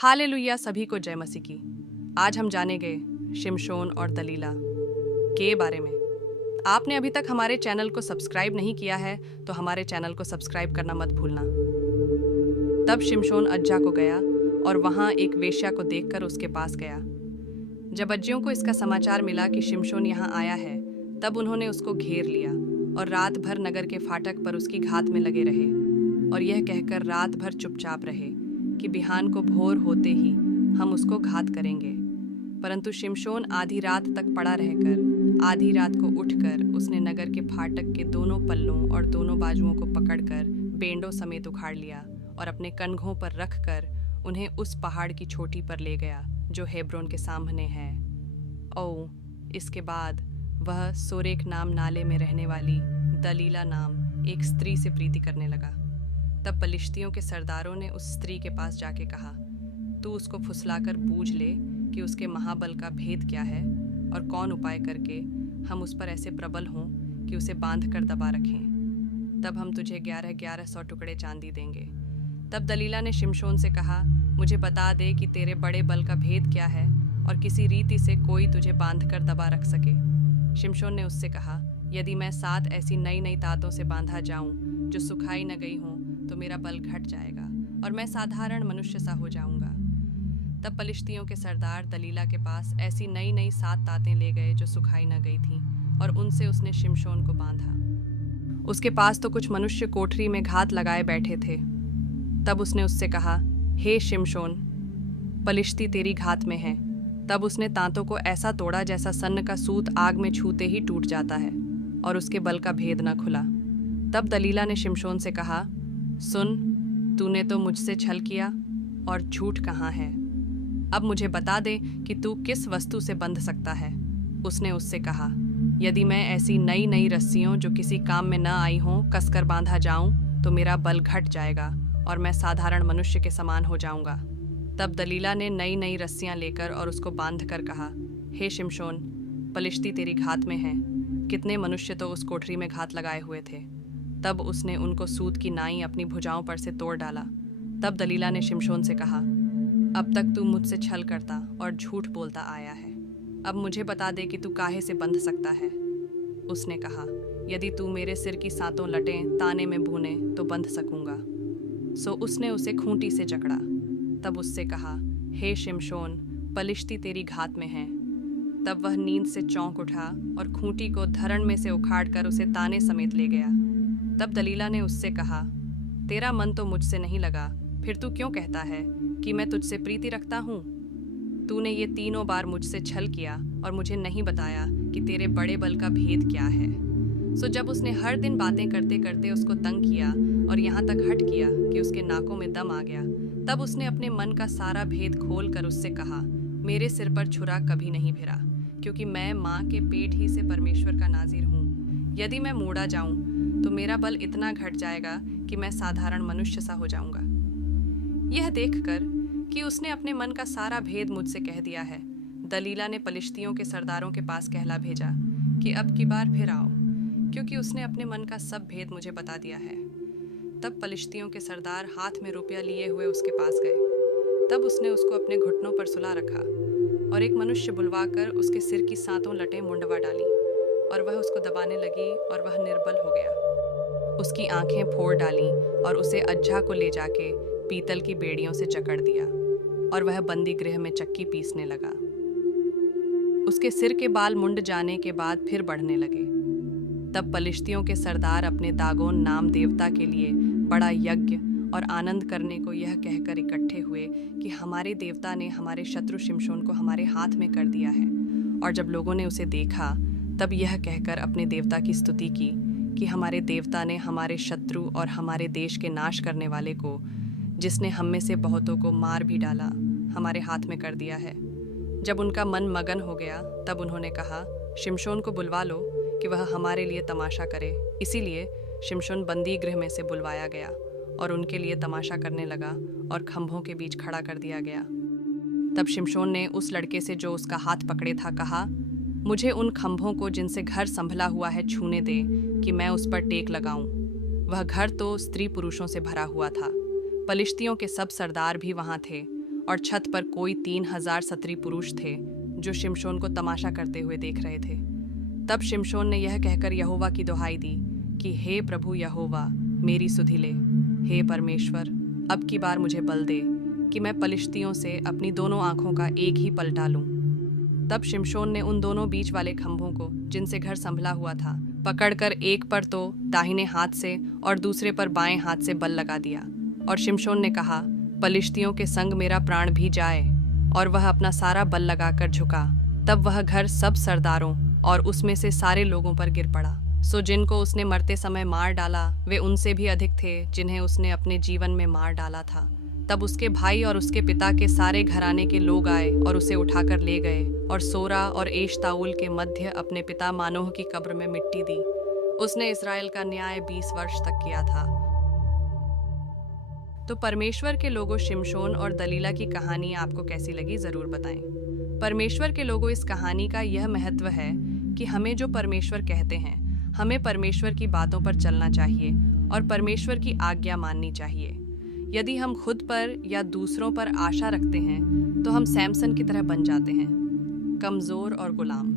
Hallelujah, सभी को जय मसीह की। आज हम जानेंगे शिमशोन और दलीला के बारे में। आपने अभी तक हमारे चैनल को सब्सक्राइब नहीं किया है तो हमारे चैनल को सब्सक्राइब करना मत भूलना। तब शिमशोन अज्जा को गया और वहां एक वेश्या को देखकर उसके पास गया। जब अज्जियों को इसका समाचार मिला कि शिमशोन यहाँ आया है, तब उन्होंने उसको घेर लिया और रात भर नगर के फाटक पर उसकी घात में लगे रहे और यह कहकर रात भर चुपचाप रहे कि बिहान को भोर होते ही हम उसको घात करेंगे। परंतु शिमशोन आधी रात तक पड़ा रहकर आधी रात को उठकर उसने नगर के फाटक के दोनों पल्लों और दोनों बाजुओं को पकड़कर बेंडों समेत उखाड़ लिया और अपने कन्घों पर रखकर उन्हें उस पहाड़ की चोटी पर ले गया जो हेब्रोन के सामने है। इसके बाद वह सोरेक नाम नाले में रहने वाली दलीला नाम एक स्त्री से प्रीति करने लगा। तब पलिश्तियों के सरदारों ने उस स्त्री के पास जाके कहा, तू उसको फुसलाकर बूझ ले कि उसके महाबल का भेद क्या है और कौन उपाय करके हम उस पर ऐसे प्रबल हों कि उसे बांध कर दबा रखें। तब हम तुझे 1100 टुकड़े चांदी देंगे। तब दलीला ने शिमशोन से कहा, मुझे बता दे कि तेरे बड़े बल का भेद क्या है और किसी रीति से कोई तुझे बांध कर दबा रख सके। शिमशोन ने उससे कहा, यदि मैं 7 ऐसी नई नई तातों से बांधा जाऊं जो सुखाई न गई हों तो मेरा बल घट जाएगा और मैं साधारण मनुष्य सा हो जाऊंगा। तब पलिश्तियों के सरदार दलीला के पास ऐसी नई नई 7 तातें ले गए जो सुखाई न गई थीं और उनसे उसने शिमशोन को बांधा। उसके पास तो कुछ मनुष्य कोठरी में घात लगाए बैठे थे। तब उसने उससे कहा, हे शिमशोन, पलिश्ती तेरी घात में है। तब उसने तांतों को ऐसा तोड़ा जैसा सन्न का सूत आग में छूते ही टूट जाता है और उसके बल का भेद न खुला। तब दलीला ने शिमशोन से कहा, सुन, तूने तो मुझसे छल किया और झूठ कहाँ है। अब मुझे बता दे कि तू किस वस्तु से बंध सकता है। उसने उससे कहा, यदि मैं ऐसी नई नई रस्सियों जो किसी काम में न आई हों कसकर बांधा जाऊं तो मेरा बल घट जाएगा और मैं साधारण मनुष्य के समान हो जाऊंगा। तब दलीला ने नई नई रस्सियां लेकर और उसको बांध कर कहा, हे शिमशोन, पलिश्ती तेरी घात में है। कितने मनुष्य तो उस कोठरी में घात लगाए हुए थे। तब उसने उनको सूत की नाई अपनी भुजाओं पर से तोड़ डाला। तब दलीला ने शिमशोन से कहा, अब तक तू मुझसे छल करता और झूठ बोलता आया है। अब मुझे बता दे कि तू काहे से बंध सकता है। उसने कहा, यदि तू मेरे सिर की 7 लटें ताने में भूने तो बंध सकूंगा। सो उसने उसे खूंटी से जकड़ा। तब उससे कहा, हे शिमशोन, पलिश्ती तेरी घात में है। तब वह नींद से चौंक उठा और खूंटी को धरण में से उखाड़कर उसे ताने समेत ले गया। तब दलीला ने उससे कहा, तेरा मन तो मुझसे नहीं लगा, फिर तू क्यों कहता है कि मैं तुझसे प्रीति रखता हूँ? तूने ये 3 बार मुझसे छल किया और मुझे नहीं बताया कि तेरे बड़े बल का भेद क्या है। सो जब उसने हर दिन बातें करते करते उसको तंग किया और यहाँ तक हट किया कि उसके नाकों में दम आ गया, तब उसने अपने मन का सारा भेद खोल कर उससे कहा, मेरे सिर पर छुरा कभी नहीं फिरा, क्योंकि मैं माँ के पेट ही से परमेश्वर का नाज़ीर हूँ। यदि मैं मूड़ा जाऊँ तो मेरा बल इतना घट जाएगा कि मैं साधारण मनुष्य सा हो जाऊंगा। यह देखकर कि उसने अपने मन का सारा भेद मुझसे कह दिया है, दलीला ने पलिश्तियों के सरदारों के पास कहला भेजा कि अब की बार फिर आओ, क्योंकि उसने अपने मन का सब भेद मुझे बता दिया है। तब पलिश्तियों के सरदार हाथ में रुपया लिए हुए उसके पास गए। तब उसने उसको अपने घुटनों पर सुला रखा और एक मनुष्य बुलवाकर उसके सिर की 7 लटें मुंडवा डाली और वह उसको दबाने लगी और वह निर्बल हो गया। उसकी आंखें फोड़ डालीं और उसे अज्जा को ले जाके पीतल की बेड़ियों से जकड़ दिया और वह बंदी गृह में चक्की पीसने लगा। उसके सिर के बाल मुंड जाने के बाद फिर बढ़ने लगे। तब पलिश्तियों के सरदार अपने दागोन नाम देवता के लिए बड़ा यज्ञ और आनंद करने को यह कहकर इकट्ठे हुए कि हमारे देवता ने हमारे शत्रु शिमशोन को हमारे हाथ में कर दिया है। और जब लोगों ने उसे देखा तब यह कहकर अपने देवता की स्तुति की कि हमारे देवता ने हमारे शत्रु और हमारे देश के नाश करने वाले को, जिसने हम में से बहुतों को मार भी डाला, हमारे हाथ में कर दिया है। जब उनका मन मगन हो गया तब उन्होंने कहा, शिमशोन को बुलवा लो कि वह हमारे लिए तमाशा करे। इसीलिए शिमशोन बंदी गृह में से बुलवाया गया और उनके लिए तमाशा करने लगा और खंभों के बीच खड़ा कर दिया गया। तब शिमशोन ने उस लड़के से जो उसका हाथ पकड़े था कहा, मुझे उन खंभों को जिनसे घर संभला हुआ है छूने दे कि मैं उस पर टेक लगाऊं। वह घर तो स्त्री पुरुषों से भरा हुआ था। पलिश्तियों के सब सरदार भी वहां थे और छत पर कोई 3000 सत्री पुरुष थे जो शिमशोन को तमाशा करते हुए देख रहे थे। तब शिमशोन ने यह कहकर यहोवा की दुहाई दी कि हे प्रभु यहोवा, मेरी सुधि ले। हे परमेश्वर, अब की बार मुझे बल दे कि मैं पलिश्तियों से अपनी दोनों आंखों का एक ही पलटा लूं। तब शिमशोन ने उन दोनों बीच वाले खंभों को, जिनसे घर संभला हुआ था, पकड़कर एक पर तो दाहिने हाथ से और दूसरे पर बाएं हाथ से बल लगा दिया। और शिमशोन ने कहा, पलिश्तियों के संग मेरा प्राण भी जाए। और वह अपना सारा बल लगाकर झुका। तब वह घर सब सरदारों और उसमें से सारे लोगों पर गिर पड़ा। सो जिनको उसने मरते समय मार डाला वे उनसे भी अधिक थे जिन्हें उसने अपने जीवन में मार डाला था। तब उसके भाई और उसके पिता के सारे घराने के लोग आए और उसे उठाकर ले गए और सोरा और एशताउल के मध्य अपने पिता मानोह की कब्र में मिट्टी दी। उसने इस्राएल का न्याय 20 वर्ष तक किया था। तो परमेश्वर के लोगों, शिमशोन और दलीला की कहानी आपको कैसी लगी ज़रूर बताएं। परमेश्वर के लोगों, इस कहानी का यह महत्व है कि हमें जो परमेश्वर कहते हैं, हमें परमेश्वर की बातों पर चलना चाहिए और परमेश्वर की आज्ञा माननी चाहिए। यदि हम खुद पर या दूसरों पर आशा रखते हैं तो हम सैमसन की तरह बन जाते हैं, कमज़ोर और गुलाम।